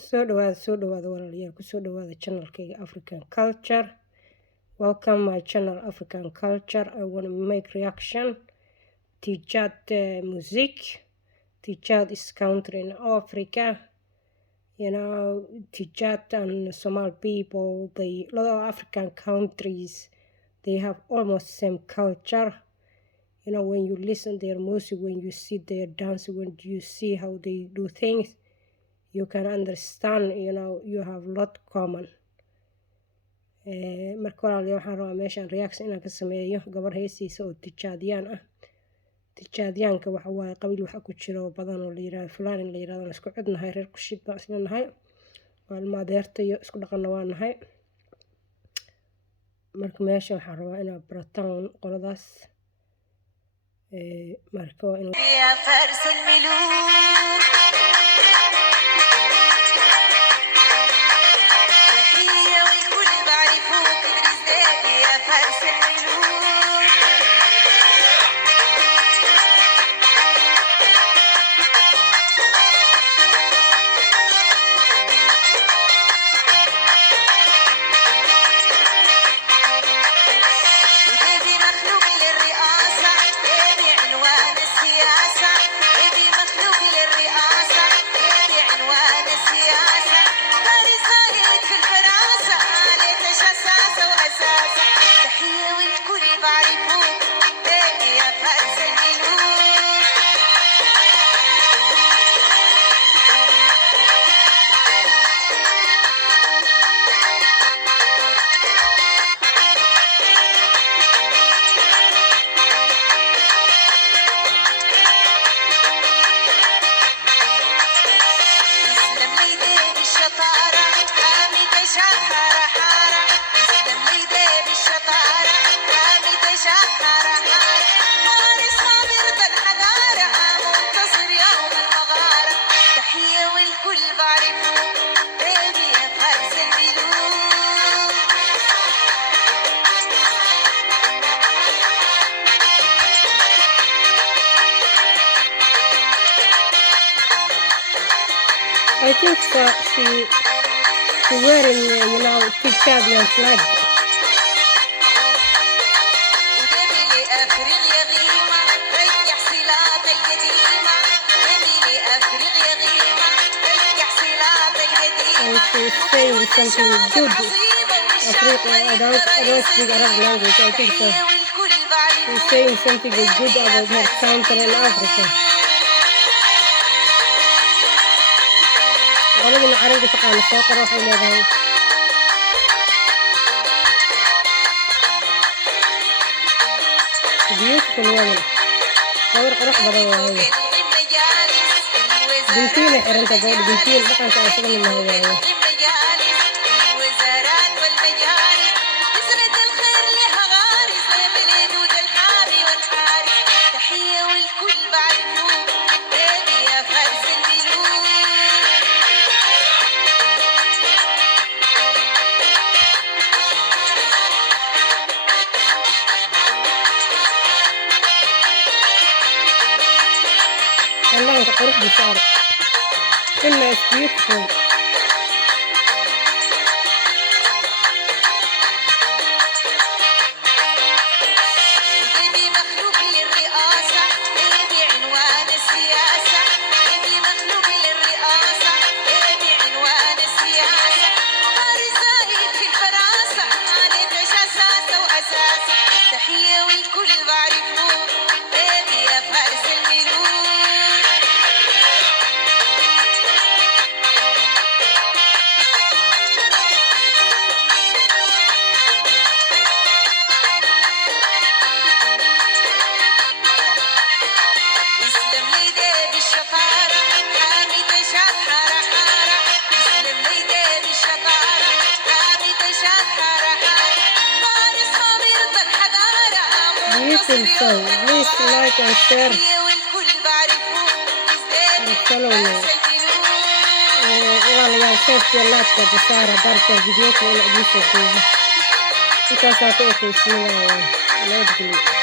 soo dhawaada walaalayaal kusoo dhawaada channelkayga African Culture. Welcome my channel African Culture. I want to make reaction. Tijad music. Tijad is country in Africa. You know, Tijad and Somali people, a lot of African countries, they have almost same culture. You know, when you listen their music, when you see their dance, when you see how they do things, you can understand, you know, you have a lot common. marka walaalayaal waxaan rabaa meeshaan reaction inaan ka sameeyo gabar heesiisa oo tijaadiyaan ah. Tijaadiyaanka waxa waaye qabiil waxa ku jiro badan oo la yiraahdo fulaan in la yiraahdo isku cidnahay reer ku shid baa isla nahay waa ilmaadeerta iyo isku dhaqanna waa nahay. marka meesha waxaan rabaa inaan barataan qoladaas marka waa in يا فارس الملوك تحية والكل بعرفوك ادريس دابي يا فارس الملوك ودابي مخلوق للرئاسة دابي عنوان السياسة دابي مخلوق للرئاسة دابي عنوان السياسة فارس زايد في الفراسة ليتش أساسة وأساسة تحية والكل بعرفوك دابي يا فارس الملوك يسلم ليدي بالشطارة قامي تشعل حارة حارة يسلم ليدي بالشطارة قامي تشعل حارة حارة فارس ما بيرضى الحجارة منتصر يوم المغارة تحية والكل بعرفوك بيبي يا فارس الملوك I think so she wearing you know Tijadian flag. ودابي لأفرغ يا غيمة رجع صلات القديمة دابي لأفرغ يا غيمة رجع صلات القديمة And she's saying something good. Africa, I don't speak Arab language. I think so. She's saying something good about her country in Africa. غالبا العربي تقال الصوت روح إلى beautiful woman. روح بدو بنتين حرنت قول بنتين بقى تعرفين إنها هواية. الوزارات والمجالس بسرة الخير لها غارس بلد الحامي والحارس تحية والكل بعرفوك بيبي يا فارس الملوك والله تقرح بشعر. كلها is beautiful. بيبي مخلوق للرئاسة بيبي عنوان السياسة بيبي مخلوق للرئاسة بيبي عنوان السياسة فارس زايد في الفراسة ليتش أساسة وأساسة تحية والكل بعرفوك بيبي يا فارس الملوك يسلم ليدي بالشطارة حامي تشعل حارة حارة يسلم ليدي بالشطارة حامي تشعل حارة حارة فارس ما بيرضى الحجارة منتصر Beautiful يوم song. Please المغارة like and share تحية والكل بعرفوك and ازدادي follow me. فارس الملوك walaalayaal sheerkii laadka bisaara barka videoka in aad ii soo duubo intaasaan ku ekaysiinaya nabadgelyo.